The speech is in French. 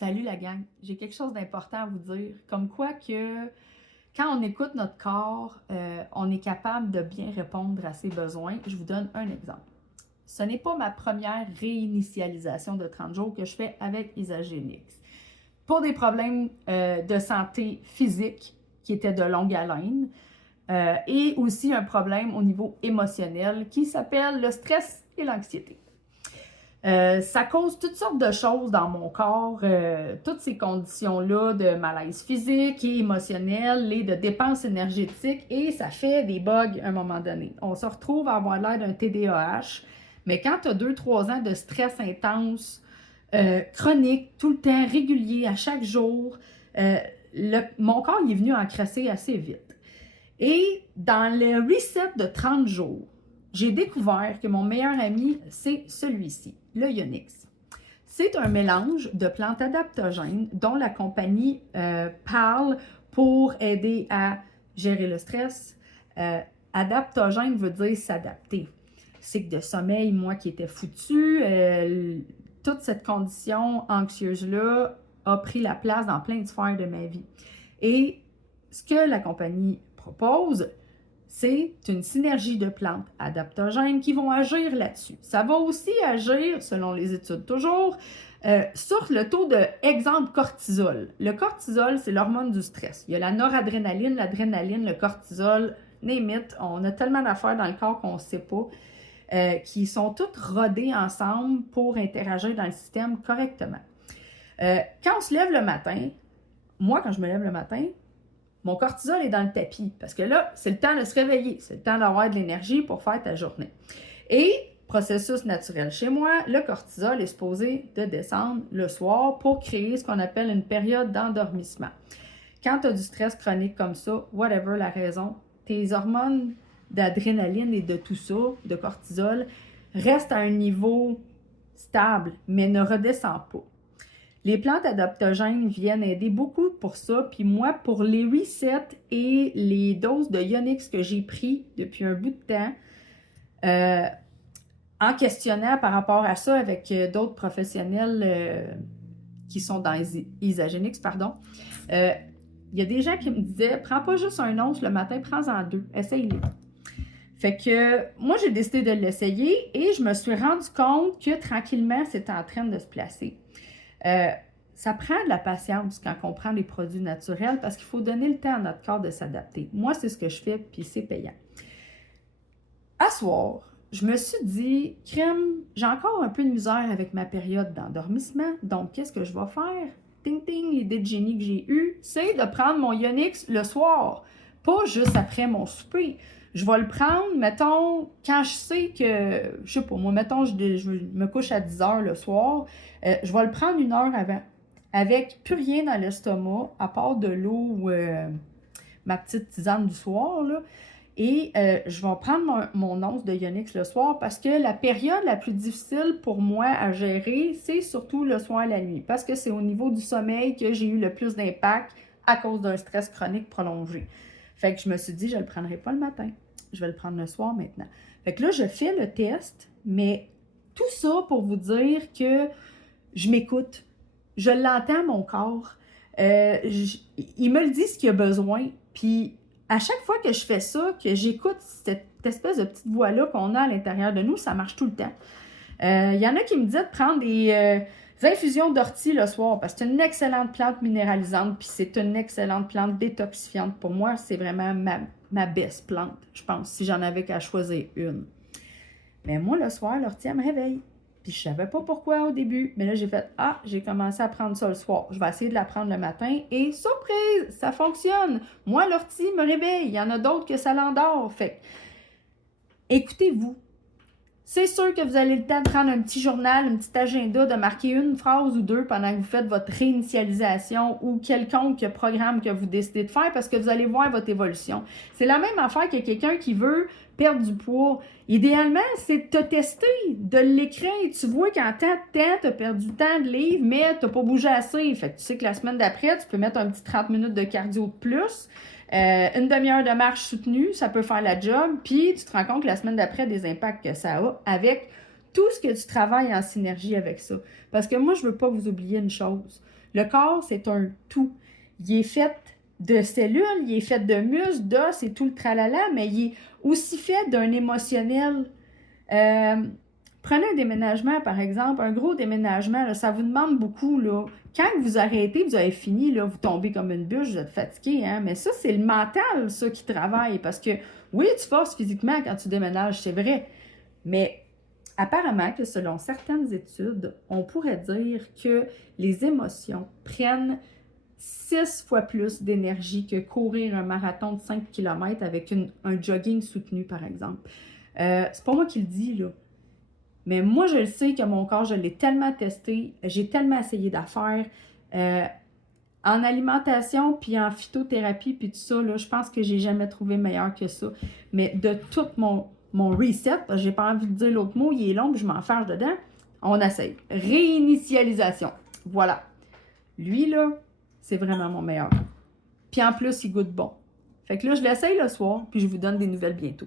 Salut la gang, j'ai quelque chose d'important à vous dire, comme quoi que quand on écoute notre corps, on est capable de bien répondre à ses besoins. Je vous donne un exemple. Ce n'est pas ma première réinitialisation de 30 jours que je fais avec Isagenix. Pour des problèmes de santé physique qui étaient de longue haleine et aussi un problème au niveau émotionnel qui s'appelle le stress et l'anxiété. Ça cause toutes sortes de choses dans mon corps, toutes ces conditions-là de malaise physique et émotionnel et de dépenses énergétiques, et ça fait des bugs à un moment donné. On se retrouve à avoir l'air d'un TDAH, mais quand tu as 2-3 ans de stress intense, chronique, tout le temps, régulier, à chaque jour, mon corps il est venu encrasser assez vite. Et dans le reset de 30 jours, j'ai découvert que mon meilleur ami, c'est celui-ci, le Ionix. C'est un mélange de plantes adaptogènes dont la compagnie parle pour aider à gérer le stress. Adaptogène veut dire s'adapter. Cycle de sommeil, moi qui étais foutue, toute cette condition anxieuse-là a pris la place dans plein de sphères de ma vie. Et ce que la compagnie propose, c'est une synergie de plantes adaptogènes qui vont agir là-dessus. Ça va aussi agir, selon les études toujours, sur le taux de, exemple, cortisol. Le cortisol, c'est l'hormone du stress. Il y a la noradrénaline, l'adrénaline, le cortisol, name it. On a tellement d'affaires dans le corps qu'on ne sait pas, qui sont toutes rodées ensemble pour interagir dans le système correctement. Quand on se lève le matin, moi, quand je me lève le matin, mon cortisol est dans le tapis parce que là, c'est le temps de se réveiller, c'est le temps d'avoir de l'énergie pour faire ta journée. Et, processus naturel chez moi, le cortisol est supposé de descendre le soir pour créer ce qu'on appelle une période d'endormissement. Quand tu as du stress chronique comme ça, whatever la raison, tes hormones d'adrénaline et de tout ça, de cortisol, restent à un niveau stable, mais ne redescendent pas. Les plantes adaptogènes viennent aider beaucoup pour ça. Puis moi, pour les resets et les doses de Ionix que j'ai pris depuis un bout de temps, en questionnant par rapport à ça avec d'autres professionnels qui sont dans Isagenix, il y a des gens qui me disaient « Prends pas juste un once le matin, prends-en 2, essaye-les. » Fait que moi, j'ai décidé de l'essayer et je me suis rendu compte que tranquillement, c'était en train de se placer. Ça prend de la patience quand on prend des produits naturels parce qu'il faut donner le temps à notre corps de s'adapter. Moi, c'est ce que je fais, puis c'est payant. À soir, je me suis dit, crème, j'ai encore un peu de misère avec ma période d'endormissement, donc qu'est-ce que je vais faire? Ting ting, l'idée de génie que j'ai eue, c'est de prendre mon Ionix le soir, pas juste après mon souper. Je vais le prendre, mettons, quand je sais que, je sais pas, moi, mettons, je me couche à 10 heures le soir, je vais le prendre 1 heure avant, avec plus rien dans l'estomac, à part de l'eau ou ma petite tisane du soir, là. Et je vais prendre mon once de Ionix le soir parce que la période la plus difficile pour moi à gérer, c'est surtout le soir et la nuit. Parce que c'est au niveau du sommeil que j'ai eu le plus d'impact à cause d'un stress chronique prolongé. Fait que je me suis dit, je ne le prendrai pas le matin. Je vais le prendre le soir maintenant. Fait que là, je fais le test, mais tout ça pour vous dire que je m'écoute. Je l'entends, mon corps. Il me le dit ce qu'il a besoin. Puis à chaque fois que je fais ça, que j'écoute cette espèce de petite voix-là qu'on a à l'intérieur de nous, ça marche tout le temps. Il y en a qui me disent de prendre des infusions d'ortie le soir parce que c'est une excellente plante minéralisante puis c'est une excellente plante détoxifiante. Pour moi, c'est vraiment ma best plante, je pense, si j'en avais qu'à choisir une. Mais moi, le soir, l'ortie, elle me réveille. Puis je savais pas pourquoi au début. Mais là, j'ai fait, j'ai commencé à prendre ça le soir. Je vais essayer de la prendre le matin. Et surprise, ça fonctionne. Moi, l'ortie me réveille. Il y en a d'autres que ça l'endort. Fait écoutez-vous. C'est sûr que vous avez le temps de prendre un petit journal, un petit agenda, de marquer une phrase ou deux pendant que vous faites votre réinitialisation ou quelconque programme que vous décidez de faire parce que vous allez voir votre évolution. C'est la même affaire que quelqu'un qui veut perdre du poids. Idéalement, c'est de te tester, de l'écrire. Tu vois qu'en tant de temps, tu as perdu tant de livres, mais tu n'as pas bougé assez. Fait que tu sais que la semaine d'après, tu peux mettre un petit 30 minutes de cardio de plus. Une demi-heure de marche soutenue, ça peut faire la job, puis tu te rends compte la semaine d'après des impacts que ça a avec tout ce que tu travailles en synergie avec ça. Parce que moi, je veux pas que vous oubliez une chose. Le corps, c'est un tout. Il est fait de cellules, il est fait de muscles, d'os et tout le tralala, mais il est aussi fait d'un émotionnel. Prenez un déménagement, par exemple, un gros déménagement, là, ça vous demande beaucoup. Là. Quand vous arrêtez, vous avez fini, là, vous tombez comme une bûche, vous êtes fatigué, hein? Mais ça, c'est le mental, ça, qui travaille. Parce que, oui, tu forces physiquement quand tu déménages, c'est vrai. Mais apparemment que selon certaines études, on pourrait dire que les émotions prennent 6 fois plus d'énergie que courir un marathon de 5 km avec un jogging soutenu, par exemple. C'est pas moi qui le dis, là. Mais moi, je le sais que mon corps, je l'ai tellement testé, j'ai tellement essayé d'affaires. En alimentation, puis en phytothérapie, puis tout ça, là, je pense que j'ai jamais trouvé meilleur que ça. Mais de tout mon reset, parce que j'ai pas envie de dire l'autre mot, il est long, puis je m'en fâche dedans, on essaye. Réinitialisation. Voilà. Lui, là, c'est vraiment mon meilleur. Puis en plus, il goûte bon. Fait que là, je l'essaye le soir, puis je vous donne des nouvelles bientôt.